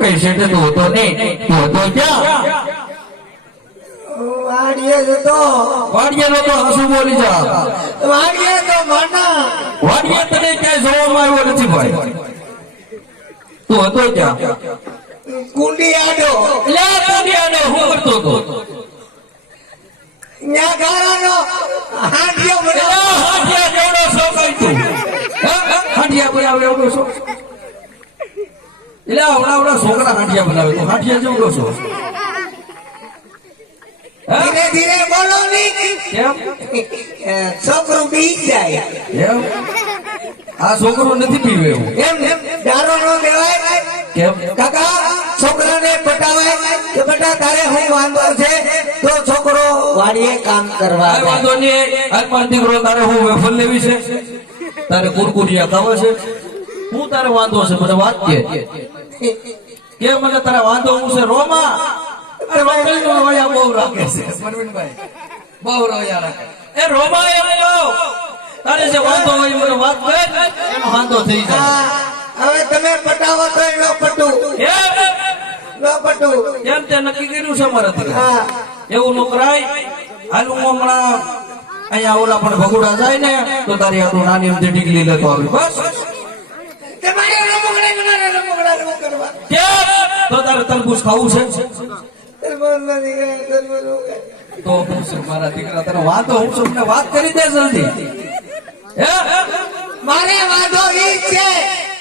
કઈ સેટે તો હતો નહીં, તું હતો ક્યાં? વાડીએ જતો. વાડીએ નતો, શું બોલી જા? વાડીએ તો માના. વાડીએ તને ક્યાંય જોવામાં આવ્યો નથી ભાઈ. તું હતો ક્યાં? કુંડી આડો. લે કુંડી આડો હું કરતો હતો? ન્યા ગારાનો હાંડિયો બનાવ્યો. હાંડિયા જેવડો શો કઈ તું? હાંડિયા બનાવે એવડો શો? એટલે આવડા છોકરા હાંડિયા બનાવે તો હાંડિયા જેવડો શો? ધીરે ધીરે બોલો ની. કેમ? છોકરું બી જાય. એમ? આ છોકરો નથી પીવે એવું. એમ દારો નો દેવાય. કેમ? કાકા છોકરાને પટાવાય કે બેટા તારે હું વાંધો છે તો છોકરો વાડીએ કામ કરવા આ વાંધો નહીં. આજ મારો દીકરો તારે હું વેફર લેવી છે, તારે કુરકુરિયા ખાવા છે, હું તારે વાંધો છે મને વાત કે મને તારે વાંધો હું છે? રોમા અરે વકીલનો રોયા બહુ રાખે છે પરવીનભાઈ, બહુ રોયા રાખે. એ રોમા એમ કહો તારે જે વાંધો હોય મને વાત કર, એનો વાંધો થઈ જાય. હવે તમે પટાવો તો ન પટું. ન પટું એમ તે નક્કી કર્યું છે મારા દીકરા? હા એવું નો કરાય. હાલ હું હમણાં અહીંયા ઓલા પણ ભગુડા જાય ને તો તારી આપણું નાની અમથી ડીગલી લેતો આવી બસ. તમારે રમકડા કરવા. તો તારે તરબૂચ ખાવું છે તો હું છું મારા દીકરા, તને વાંધો હું છું મને વાત કરી દે જલ્દી. હે મારે વાંધો ઈ છે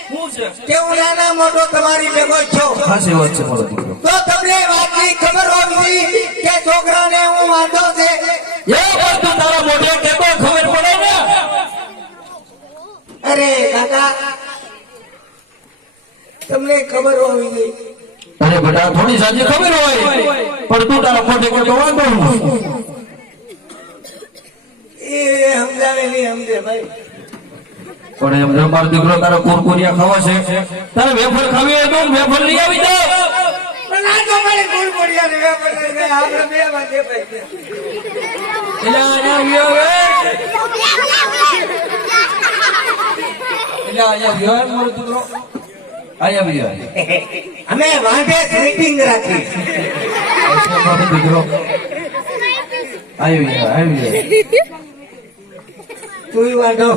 શું છે? કે હું નાના મોટો તમારી ભેગો છું ખાસી વાત છે મારો દીકરો. તો તમને વાતની ખબર હોવી કે છોકરાને હું વાંધો છે. એ બધું તારા મોઢે કેતો ખબર પડે ને. અરે કાકા તમને ખબર હોવી જોઈએ. અરે બેટા થોડી સાચી ખબર હોય પણ તું તારા મોઢે કેતો વાંધો હું. એ સમજાવે નહીં સમજે ભાઈ. પણ એમ જો મારો દીકરો તારા કુરકુરિયા ખાવા છે, તારે વેફર ખાવી હોય તો વેફર લઈ આવી દે. પણ આ તો મારે ગુણ પડ્યા ને વેપાર લઈ ગયા. આપણે બે વાગે ભાઈ એટલે અહીંયા આવ્યો હવે. એટલે અહીંયા આવ્યો મારો દીકરો. અહીંયા આવ્યો અમે વાંઢે મીટિંગ રાખી. મારો દીકરો આવ્યો. તું વાંધો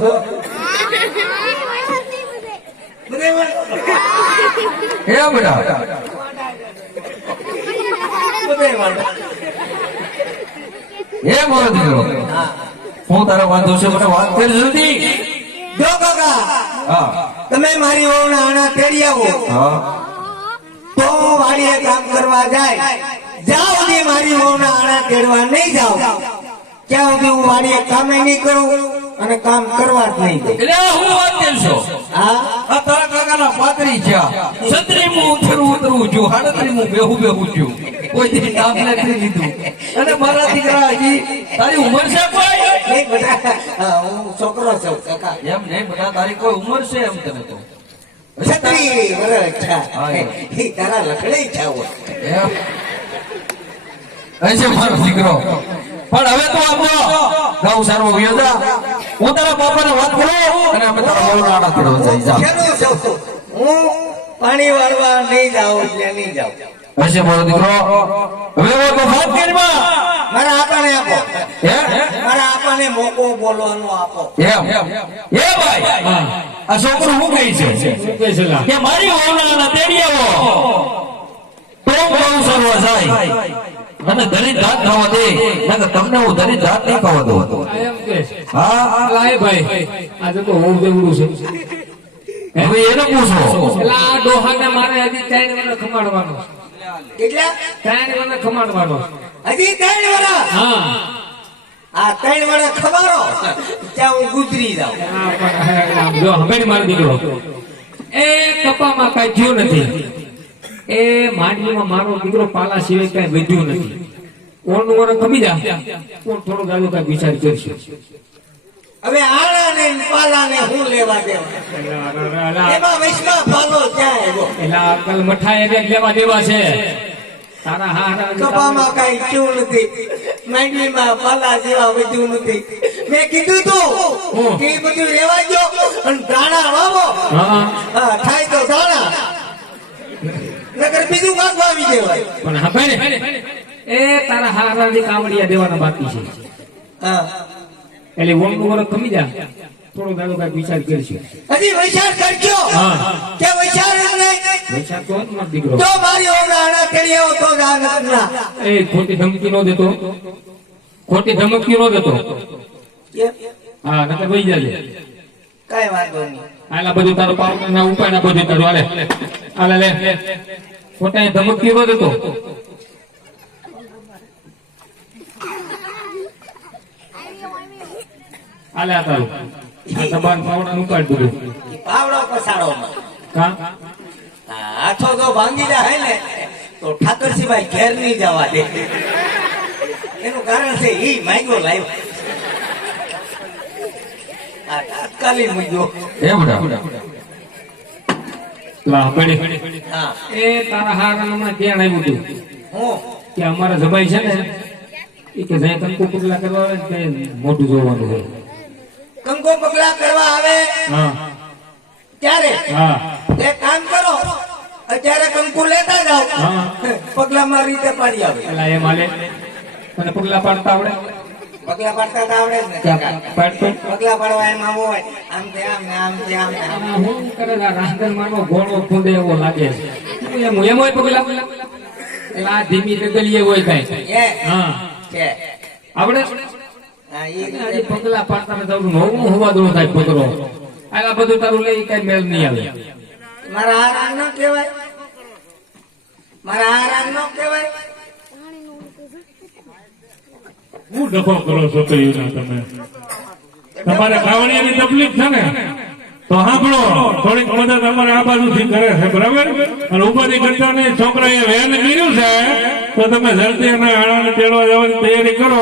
હે બેટા હે મારો દીકરો, હું તારો વાંધો છે મને વાત કરી જલ્દી. જો કાકા હા તમે મારી વહુના આણા તેડી આવો હા તો હું વાડીએ કામ કરવા જાય. જ્યાં સુધી મારી વહુના આણા તેડવા નહીં જાવ ત્યાં સુધી હું વાડીએ કામે નહીં કરું અને કામ કરવા જ નહીં દઉં. એટલે હું વાત કરશો હા આ તારા કાકાના પાતરી છે, સત્રીમું ઉતરવું છું, 38મું બેહું છું, કોઈ દી નામ નથી લીધું. અને મારા દીકરા હજી તારી ઉંમર છે કોઈ? નહીં બેટા હું છોકરો છું કાકા. એમ નહીં બેટા, તારી કોઈ ઉંમર છે એમ તને તો? 36 વર્ષ છે. ઈ તારા લખડે છે એમ હશે મારો દીકરો. પણ હવે તો આપણો ગાઉ સારો યોજા, હું તારા બાપાને વાત કરું અને અમે તારા બોલના આડા કરવા જઈ જાવ. કેનું છું હું પાણી વાળવા નહીં જાઉં એટલે નહીં જાઉં. હશે મારો દીકરો. હવે હું તો વાત કરીમાં મારા આપાને આપો. હે મારા આપાને મોકો બોલવાનો આપો. એમ એ ભાઈ આ છોકરું શું કહે છે કે મારી વહુના તેડી આવો તો ગાઉ સારવા જાય અને ધરી ધાત ખાવા દે, નકર તમને હું ધરી ધાત નહીં ખાવા દઉં. એમ કે હા લાય ભાઈ આજે તો હોવ દેવડું છે. હવે એને પૂછો. એટલે આ ડોહાને મારે હજી 3 વર્ષ ખમાડવાનો. કેટલા 3 વર્ષ ખમાડવાનો. હજી 3 વર્ષ? હા આ 3 વર્ષ ખબરો ત્યાં હું ગુજરી જાઉં. જો હમેને મારો દીકરો એ કપામાં કઈ થયું નથી. એ માંડવીમાં મારો દીકરો પાલા સિવાય કઈ વધ્યું નથી. ઓનું ઓર ખમી જા કોણ થોડું ગાલું કઈ વિચાર કરશે. હવે આણા ને પાલા ને હું લેવા દેવા? એમાં વૈષ્ણવ પાલો ક્યાં આવ્યો? એટલે આ કલ મઠાઈ એક લેવા દેવા છે તારા હા કપામાં કઈ થયું નથી, માંડવીમાં પાલા જેવા વધ્યું નથી. મેં કીધું તું કે એ બધું લેવા ગયો અને દાણા વાવો. હા હા થાય તો દાણા, નકર બીજું કાંક વાવી દેવાય. પણ હા ભાઈ એ તારા હારાની કાવડિયા દેવાના બાકી છે હા. એટલે ઓમનું વરસ કમી જા થોડો દાડો કઈક વિચાર કરશું હજી વિચાર કરજો હા. કે વિચાર જ નહીં. વિચાર તો મારો દીકરો તો મારી ઓમના આણા તેડી આવો તો જ આ નકરના. એ ખોટી ધમકી નો દેતો ખોટી ધમકી નો દેતો હા નકર વહી જાય કઈ વાંધો નહીં. આલા બધું તારું પાવર ના ઉપાય ના બધું તારું હાલે લે ખોટા ધમકી નો દેતો હાલે આ તારું આ દબાણ પાવડા ઉપાડ દીધું પાવડો પસાડો કા હાથો જો ભાંગી જાય ને તો ઠાકરસિંહભાઈ ઘેર નહીં જવા દે. એનું કારણ છે ઈ માંગ્યો લાવ્યો આ તાત્કાલિક મૂક્યો. એમ ને? લા પડી હા. એ તારા હારામાં ધ્યાન આવ્યું હતું હું કે અમારા જબાઈ છે ને એ કે જાય કંકુ પગલા કરવા આવે ને તે મોઢું જોવાનું હોય કંકો પગલા કરવા આવે હા ત્યારે હા એક કામ કરો અત્યારે કંકુ લેતા જાઓ હા. પગલામાં રીતે પાડી આવે. એલા એ માલે તને પગલા પાડતા આવડે પગલા પાડતા તો આવડે જ ને ત્યાં પાડતો પગલા પાડવા એમાં હોય આમ તે આમ ને આમ તે આમ ને આમ. આમાં હું કરે આ રાંધણમાંનો ઘોડો ખુંદે એવો લાગે છે એમ હોય પગલા એલા આ ધીમી ડગલીએ હોય કાંઈ એ હા છે. આવડે હા, ઈ રીતે. આજે પગલા પાડતા ને તારું નવું હોવાદળો થાય પગલો આ બધું તારું લઈ કઈ મેળ નહીં આવે મારા આરામ ન કહેવાય. મારા આરામ ન કહેવાય. હું ડફો કરો છો તો એના તમે તમારે ખાવણીની તકલીફ છે ને તો સાંભળો થોડીક મદદ અમારે આ બાજુથી કરે છે બરાબર અને ઉપાધિ કરતા નહીં છોકરાએ વેન કર્યું છે તો તમે જલ્દી અને આણાને તેડવા જવાની તૈયારી કરો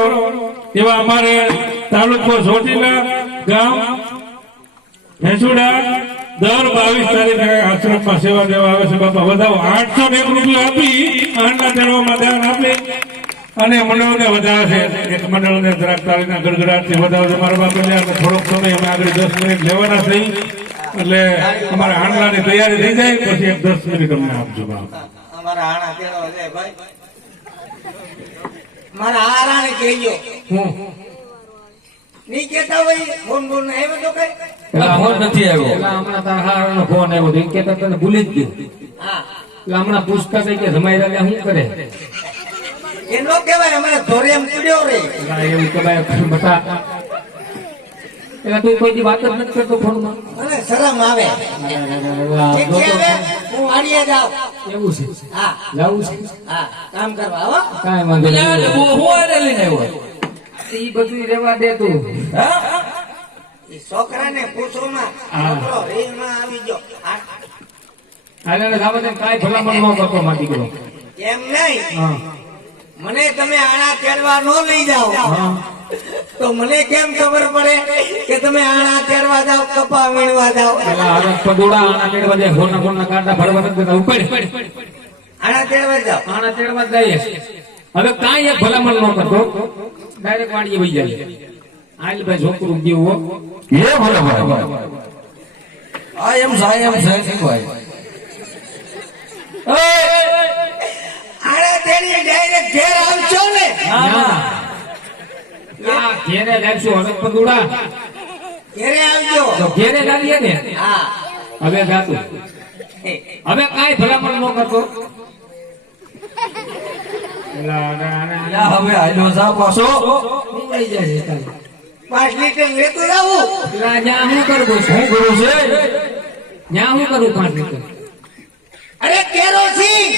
એવા અમારે તાલુકો ચોટીલા ગામ ભેંસુડા દર 22 તારીખે આશ્રમમાં સેવા દેવા આવે છે બાપા વધાવો 801 રૂપિયા આપી આણના તેડવામાં દાન આપી અને મંડળને વધારે છે એક મંડળને જરાક તાળીના ગડગડાટથી વધારે મારા બાપા થોડોક સમય અમે આગળ 10 મિનિટ લેવાના થઈ એટલે અમારા હાંડલાની તૈયારી થઈ જાય પછી એક 10 મિનિટ અમને આપજો બાપ અમારા આણા તેડવા જાય ભાઈ. મારા આરાને કહેજો હું નહીં કહેતા હોય ફોન બોન આવ્યો તો કઈ. પેલા ફોન નથી આવ્યો. પેલા હમણાં તારા હારાનો ફોન આવ્યો હતો. એ કહેતા તને ભૂલી જ ગયું હા. એટલે હમણાં પૂછતા હતા કે જમાઈ રહ્યા શું કરે એ નો કહેવાય અમે ધોરે એમ પીડ્યો રે. એટલે એવું કે ભાઈ બતા એટલે તું કોઈ દી વાત જ નથી કરતો ફોનમાં મને શરમ આવે. ઠીક છે હવે હું વાડીએ જાઉં. એવું છે હા જવું છે હા કામ કરવા હો. કાંઈ વાંધો પેલા નહીં હું આને લઈને આવ્યો. ઈ બધું રેવા દે તું હા? એ છોકરાને પૂછો માં હા. છોકરો રીલમાં આવી ગયો. હા. હાલે ગાવા દે કાંઈ ભલામણ ન કરતો મારી દીકરો એમ નહીં હા મને તમે આણા તેડવા ન લઈ જાઓ હા તો મને કેમ ખબર પડે કે તમે આણા તેડવા જાઓ કપા વીણવા જાઓ. પેલા હારા પદોડા આણા તેડવા દે હોના કાંટા ભરવા નથી દેતા ઉપર આણા તેડવા જાઓ. આણા તેડવા જ જઈએ હવે કાંઈ એક ભલામણ ન કરતો ડાયરેક્ટ વાડીએ વહી જાય આલ ભાઈ છોકરું જેવું એ બરાબર. આ એમ સાહેબ ભાઈ. આણા તેડી ડાયરેક્ટ ઘેર આવશો ને. ના ઘેરે લાગશું હવે પદોડા ઘેરે આવજો. તો ઘેરે લાવીએ ને હા. હવે જાતું હવે કાંઈ ભલામણ ન કરતો યા હવે આલ્યો જા પાછો. હું વહી જાય તારે 5 લીટર લેતું જાવું. પેલા જ્યાં હું કરવું શું કરું છે? જ્યાં હું કરું 5 લીટર અરે કેરોસીન.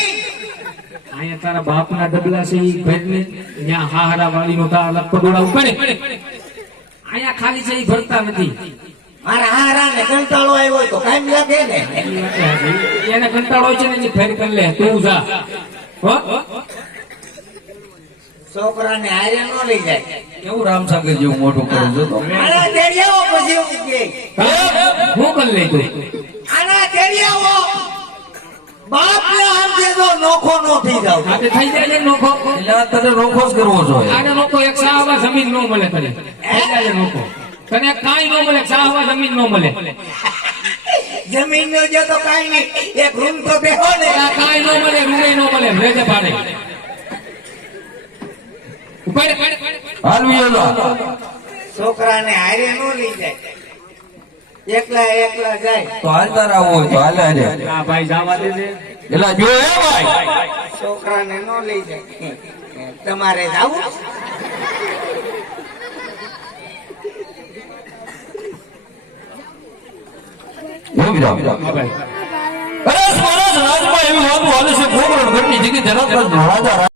અહીંયા તારા બાપના ડબલા છે ઈ ભરને ત્યાં હાહરા વાળીનો તા અલગ પડોડા ઉપર અહીંયા ખાલી છે ઈ ભરતા નથી મારા હારાને કંટાળો આવ્યો તો કામ લાગે ને. એને કંટાળો છે ને એની ફેર કરી લે તું જા હો છોકરાને હારે ન લઈ જાય. કેવું રામસાગર જેવું મોટું કરું છું તો. આના તેડી આવો પછી હું કે હું કરી લે તું આના તેડી આવો. બાપને આમ કે જો નોખો નો થઈ જાવ. સાથે થઈ જાય ને નોખો એટલે આ તને રોકો જ કરવો જોઈએ. આને નોખો એક સાહવા જમીન ન મળે તને થઈ જાય નોખો તને કાંઈ ન મળે સાહવા જમીન ન મળે જમીન નો જો તો કાઈ નહીં એક રૂમ તો બેહો ને. કાંઈ ન મળે રૂમે રેજે પાડે ઉપાડ હાલ વિયોલા છોકરાને હારે નો લઈ જાય, એકલા એકલા જાય. તો હાલ તારા આવું હોય તો હાલ હારે. આ ભાઈ જવા દે ને એલા જો હે ભાઈ છોકરાને નો લઈ જાય. તમારે જાવું? એવું જાવ હા ભાઈ અરે સ્વરાજ રાજમાં એવી વાતો હાલે છે, ખોબરણ ઘરની જગ્યાએ જરા રાજા